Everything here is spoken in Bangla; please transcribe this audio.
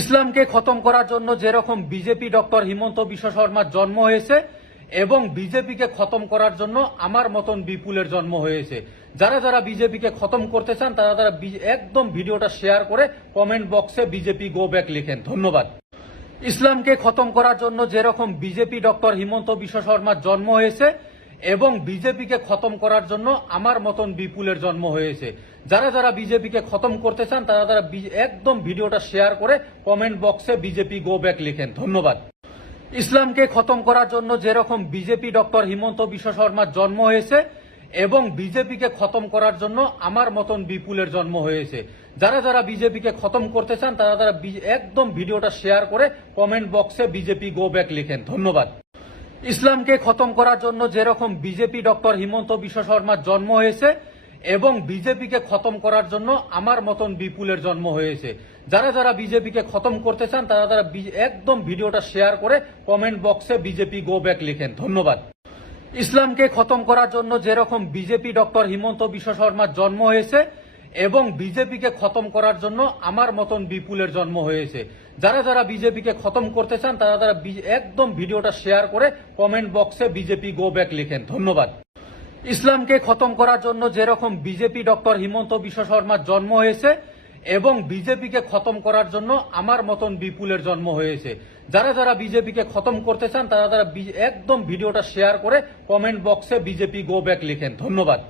ইসলামকে খতম করার জন্য যেরকম বিজেপি ডক্টর হিমন্ত বিশ্ব শর্মার জন্ম হয়েছে এবং বিজেপিকে খতম করার জন্য আমার মতন বিপুলের জন্ম হয়েছে। যারা যারা বিজেপিকে খতম করতে চান তারা তারা একদম ভিডিওটা শেয়ার করে কমেন্ট বক্সে বিজেপি গো ব্যাক লিখেন। ধন্যবাদ। ইসলামকে খতম করার জন্য যেরকম বিজেপি ডক্টর হিমন্ত বিশ্ব শর্মার জন্ম হয়েছে এবং বিজেপিকে খতম করার জন্য আমার মতন বিপুলের জন্ম হয়েছে। যারা যারা বিজেপিকে খতম করতে চান তারা তারা একদম ভিডিওটা শেয়ার করে কমেন্ট বক্সে বিজেপি গো ব্যাক লিখেন। ধন্যবাদ। ইসলামকে খতম করার জন্য যেরকম বিজেপি ডক্টর হিমন্ত বিশ্ব শর্মার জন্ম হয়েছে এবং বিজেপিকে খতম করার জন্য আমার মতন বিপুলের জন্ম হয়েছে। যারা যারা বিজেপিকে খতম করতে চান তারা তারা একদম ভিডিওটা শেয়ার করে কমেন্ট বক্সে বিজেপি গো ব্যাক লিখেন। ধন্যবাদ। ইসলামকে খতম করার জন্য যেরকম বিজেপি ডক্টর হিমন্ত বিশ্ব শর্মার জন্ম হয়েছে এবং বিজেপিকে খতম করার জন্য আমার মতন বিপুলের জন্ম হয়েছে। যারা যারা বিজেপিকে খতম করতে চান তারা তারা একদম ভিডিওটা শেয়ার করে কমেন্ট বক্সে বিজেপি গো ব্যাক লিখেন। ধন্যবাদ। ইসলামকে খতম করার জন্য যেরকম বিজেপি ডক্টর হিমন্ত বিশ্ব শর্মার জন্ম হয়েছে এবং বিজেপিকে খতম করার জন্য আমার মতন বিপুলের জন্ম হয়েছে। যারা যারা বিজেপিকে খতম করতে চান তারা তারা একদম ভিডিওটা শেয়ার করে কমেন্ট বক্সে বিজেপি গো ব্যাক লিখেন। ধন্যবাদ। ইসলামকে খতম করার জন্য যেরকম বিজেপি ডক্টর হিমন্ত বিশ্ব শর্মার জন্ম হয়েছে এবং বিজেপিকে খতম করার জন্য আমার মতন বিপুলের জন্ম হয়েছে। যারা যারা বিজেপিকে খতম করতে চান তারা তারা একদম ভিডিওটা শেয়ার করে কমেন্ট বক্সে বিজেপি গো ব্যাক লিখেন। ধন্যবাদ।